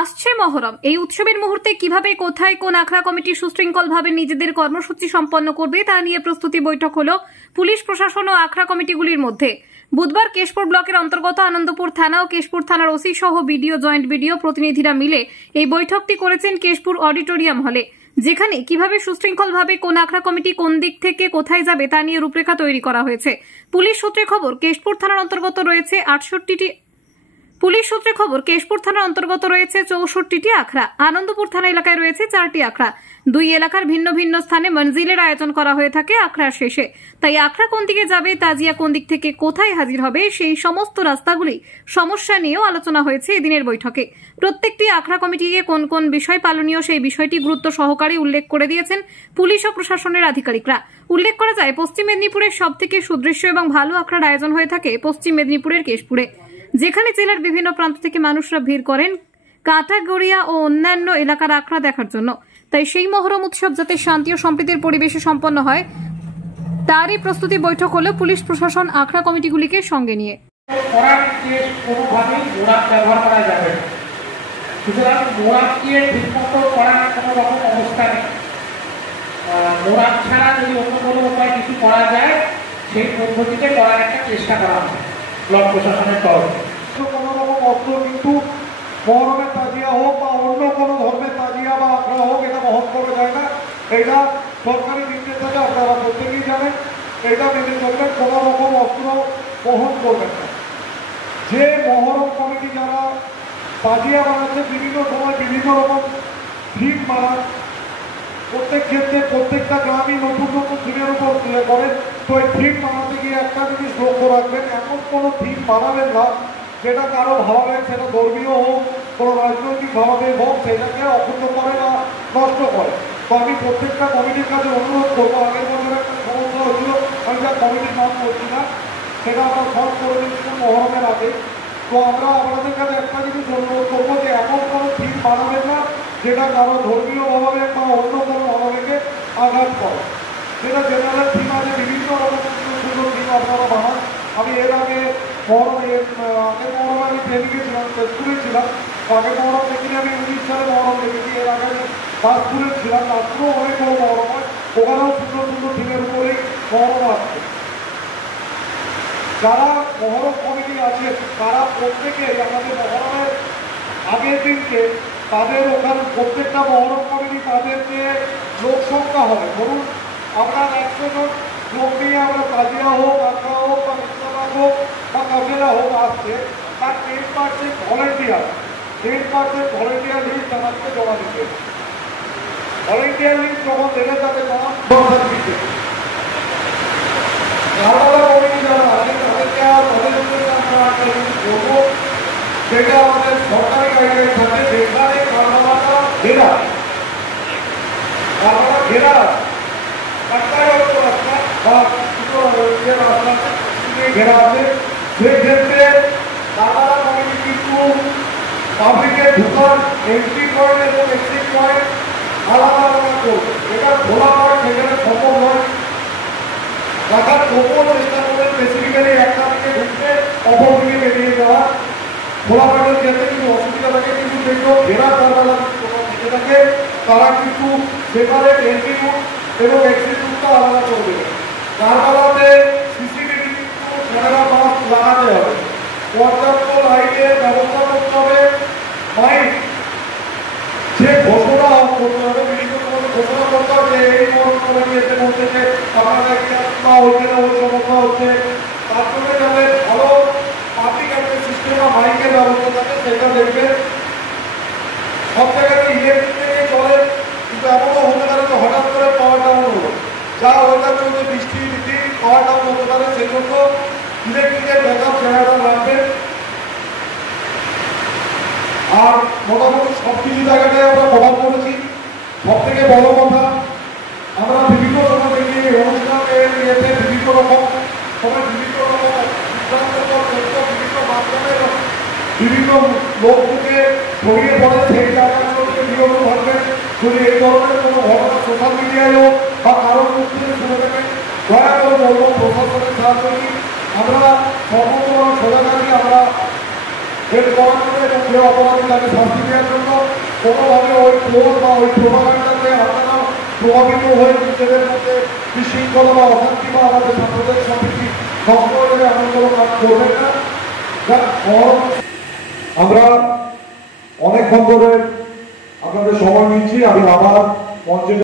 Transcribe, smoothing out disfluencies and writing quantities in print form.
আসছে মহরম। এই উৎসবের মুহূর্তে কিভাবে, কোথায়, কোন আখড়া কমিটি সুশৃঙ্খলভাবে নিজেদের কর্মসূচি সম্পন্ন করবে তা নিয়ে প্রস্তুতি বৈঠক হলো পুলিশ প্রশাসন ও আখড়া কমিটিগুলির মধ্যে। বুধবার কেশপুর ব্লকের অন্তর্গত আনন্দপুর থানা ও কেশপুর থানার ওসি সহ বিডিও, জয়েন্ট বিডিও প্রতিনিধিরা মিলে এই বৈঠকটি করেছেন কেশপুর অডিটোরিয়াম হলে, যেখানে কিভাবে সুশৃঙ্খলভাবে কোন আখড়া কমিটি কোন দিক থেকে কোথায় যাবে তা নিয়ে রূপরেখা তৈরি করা হয়েছে। পুলিশ সূত্রে খবর, কেশপুর থানার অন্তর্গত রয়েছে 64টি আখড়া। আনন্দপুর থানা এলাকায় রয়েছে 4টি আখড়া। দুই এলাকার ভিন্ন ভিন্ন স্থানে মঞ্জিলের আয়োজন করা হয়ে থাকে আখড়ার শেষে। তাই আখড়া কোন দিকে যাবে, তাজিয়া কোন দিক থেকে কোথায় হাজির হবে, সেই সমস্ত রাস্তাগুলি সমস্যা নিয়েও আলোচনা হয়েছে এদিনের বৈঠকে। প্রত্যেকটি আখড়া কমিটিকে কোন কোন বিষয় পালনীয় সেই বিষয়টি গুরুত্ব সহকারে উল্লেখ করে দিয়েছেন পুলিশ ও প্রশাসনের আধিকারিকরা। উল্লেখ করা যায়, পশ্চিম মেদিনীপুরের সব থেকে সুদৃশ্য এবং ভালো আখড়ার আয়োজন হয়ে থাকে পশ্চিম মেদিনীপুরের কেশপুরে, যেখানে জেলার বিভিন্ন প্রান্ত থেকে মানুষরা ভিড় করেন কাটাগড়িয়া ও অন্যান্য এলাকার আখড়া দেখার জন্য। তাই সেই মহরম উৎসব যাতে শান্তি ও সম্প্রীতির পরিবেশে সম্পন্ন হয়, তারই প্রস্তুতি বৈঠক হলো পুলিশ প্রশাসন আখড়া কমিটিগুলিকে সঙ্গে নিয়ে। সেই পদ্ধতিতে করার একটা চেষ্টা করা হয় ব্লক প্রশাসনের তরফে। কোনো রকম অস্ত্র কিন্তু মহরমের তাজিয়া হোক বা অন্য কোনো ধর্মের তাজিয়া বা আখড়া হোক, এটা বহন করা যায় না। এটা সরকারি নির্দেশ আছে, আপনারা প্রত্যেকেই জানেন। এটা মেনে চলবেন, কোনো রকম অস্ত্র বহন করবেন না। যে মহরম কমিটি যারা তাজিয়া বানাচ্ছে, বিভিন্ন সময় বিভিন্ন রকম থিম বানান, প্রত্যেক ক্ষেত্রে প্রত্যেকটা গ্রামই নতুন নতুন থিমের উপর তুলে করে। তো এই থিম বানাতে গিয়ে একটা জিনিস লক্ষ্য রাখবেন, এমন কোনো থিম বানাবেন না যেটা কারো ভাবে, সেটা ধর্মীয় হোক, কোনো রাজনৈতিক ভাবে হোক, সেটাকে অক্ষুণ্ণ করে বা নষ্ট করে। তো আমি প্রত্যেকটা কমিটির কাছে অনুরোধ করবো, আগের বছর একটা সমস্যা হয়েছিল, আমি যা কমিটির নাম করছি না, সেটা আমরা সলভ করে দিচ্ছিলাম মহরমের আগে। তো আমরা আপনাদের কাছে একটা জিনিস অনুরোধ করবো যে এমন কোনো থিম বানাবেন না যেটা কারো ধর্মীয় ভাবে বা অন্য কোনো ভাবে আঘাত করে। যেটা জেনারেল থিম আছে, বিভিন্ন রকম সুন্দর থিম আপনারা বানান। আমি এর আগে আগের মহরমে আমি ট্রেনিংয়ে ছিলাম, তেজপুরে ছিলাম। আগের মহরম দেখিনি, আমি 19 সালে মহরম দেখেছি। এর আগে আমি নাগপুরে ছিলাম, নাগপুরেও অনেক বড় মহরম হয়, ওখানেও সুন্দর সুন্দর থিমের উপরেই মহরম আসছে। যারা মহরম কমিটি আছে তারা প্রত্যেকে আমাদের মহরমের আগের দিনকে তাদের ওখানে প্রত্যেকটা মহরম কমিটি তাদের যে লোক সংখ্যা হবে, ধরুন আমরা 100 জন লোক নিয়ে আমরা তাজিয়া হোক, আখড়া হোক বা ইসলাম হোক বা কাফেলা হোক আসছে, তার 10% ভলেন্টিয়ার, 10% ভলেন্টিয়ার লিস্ট আমাকে জমা দিতে। ভলেন্টিয়ার লিস্ট যখন দেবে তাদের নাম দিতে, আলাদা কমিটি যারা আছে তাদেরকে আর তাদের আমরা করবো, যেটা আমাদের সরকারি গাইডলাইন থাকে। যেখানে কারবালাটা ঘেরা ঘেরা আছে, সেক্ষেত্রে কারবালা কমিটি কিন্তু পাবলিকের ঢুকার এন্ট্রি পয়েন্ট এবং এক্সিট পয়েন্ট আলাদা আলাদা করবে। এটা খোলা পয়েন্ট সেখানে সম্ভব নয়, রাখার ওপর চেষ্টা করবে স্পেসিফিক্যালি একটা দিকে ঢুকতে অপর দিকে বেরিয়ে যাওয়া। খোলা পয়েন্টের ক্ষেত্রে কিন্তু অসুবিধা থাকে, কিন্তু যেগুলো ঘেরা কারবালা থেকে থাকে তারা কিন্তু সেপারেট এন্ট্রি রুট এবং এক্সিট রুটটা আলাদা করে দেবে। কারবালাতে সিসিটিভি কিন্তু ক্যামেরা মাস্ক লাগাতে হবে, পর্যাপ্ত লাইটের ব্যবস্থা করতে হবে, মাইক যে ঘোষণা করতে হবে, বিভিন্ন ঘোষণা করতে হবে যে এই মহরম এসে পৌঁছেছে, আপনারা বা ওইখানে ওই সমস্যা হচ্ছে। তার জন্য যাদের ভালো পাবলিক একটা সিস্টেম বা মাইকের ব্যবস্থা থাকে সেটা দেখবে। সব জায়গাতে ইলেকট্রিক থেকে চলে, কিন্তু এমনও হতে পারে যে হঠাৎ করে পাওয়ার ডাউন হলো, যা ওয়েদার চলছে বৃষ্টির দিন পাওয়ার ডাউন হতে পারে, সেই জন্য ইলেকট্রিকের ব্যাকআপ জেনারেটর রাখবে। আর মোটামুটি সব কিছু জায়গাটায় আমরা কভার করেছি। সব থেকে বড় কথা, আমরা বিভিন্ন সময় দেখি অনুষ্ঠানের ইয়েতে বিভিন্ন রকম সময় বিভিন্ন রকম বিভিন্ন মাধ্যমে বিভিন্ন লোককে ছড়িয়ে পড়ে, সেই জায়গাগুলোকে বিরত থাকবেন। যদি এই ধরনের কোনো ঘটনা সোশ্যাল মিডিয়ায় হোক বা কারোর মুখ থেকে শুনে থাকেন, দয়া করে বলবো প্রশাসনের সাহায্য নিই। আমরা সর্বপ্রথম সোজা থাকি, আমরা হেল্প করার জন্য এবং যে অপরাধী তাকে শাস্তি দেওয়ার জন্য কোনোভাবে ওই ফোন বা ওই প্রোপাগান্ডাতে আপনারা প্রভাবিত হয়ে নিজেদের মধ্যে বিশৃঙ্খলা বা অশান্তি বা আমাদের ছাত্রদের সমিতি ধ্বংস করে এমন কোনো কাজ করবেন না। আমরা অনেকক্ষণ ধরে আপনাদের সময় নিচ্ছি। আমি আবার মঞ্চে